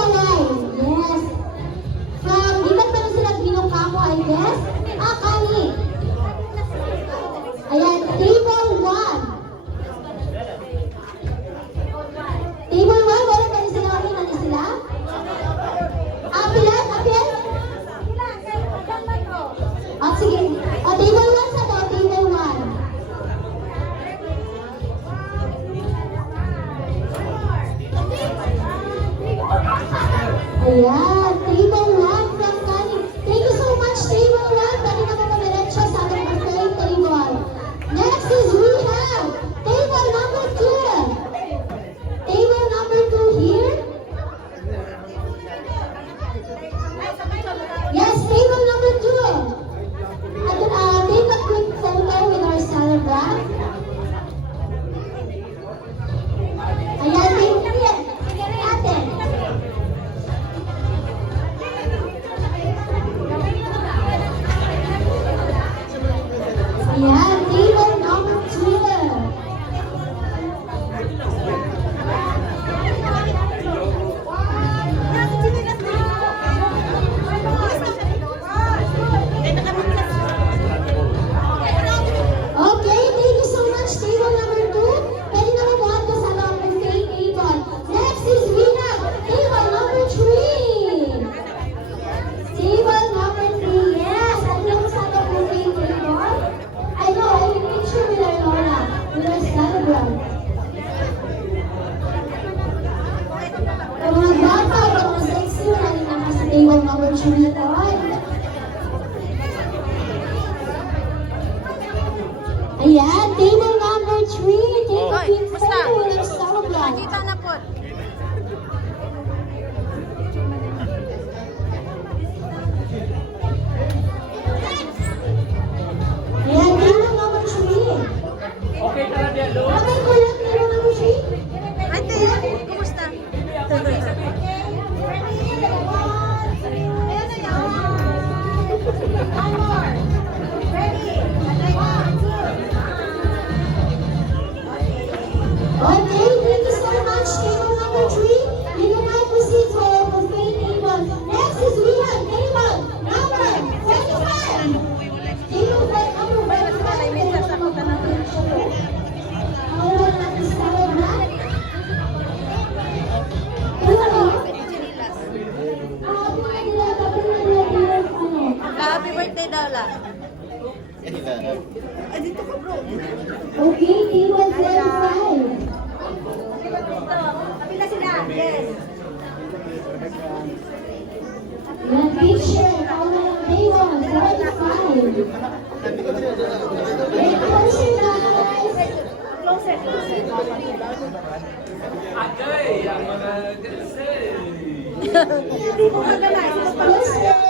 Kalay. Yes. From, di ba pa sila Binokamo, I guess? Kani. Ayan, table 1. Table 1, wala pa rin sila. Okay na sila? Apilan? Apilan? Sige. Table 1 sa to, table 1. Ayan, table 1 from Kani. Thank you so much, table 1. Pwede na magpapadiretso sa ating preferred table. Next is we have table number 2. Table number 2 here. Yes, table number 2. Take a quick photo with our celebrant. Ayan, atin. Ayan, table number 2. Okay, thank you so much, table number 2. Pwede na mabuhat ko sa mga preferred table. Next is we have table number 3. Table number 3, yes. Ano yung sa mga preferred table? I know, I can picture with our Lola, with our celebrant. Ang mga bata, ang mga sexy, natin naman sa table number 3 ito. Ayan, table number 3. Take a quick photo with our celebrant. Nakita na po. Ayan, table number 3. Okay ka na din, Lo? Okay, kuya, table number 3. Ate, kumusta? Okay, thank you so much, table number 3. You can now proceed to our buffet table. Next is we have table number 25. Table number 25. Nawala natin sa celebrant. Happy birthday daw la. Okay, table 25. Kapila sila. Yes. Yan, picture. Kauna ng table 25. Okay, closer guys. Closer, closer. Agay, ang mga kasi. Organize. Closer.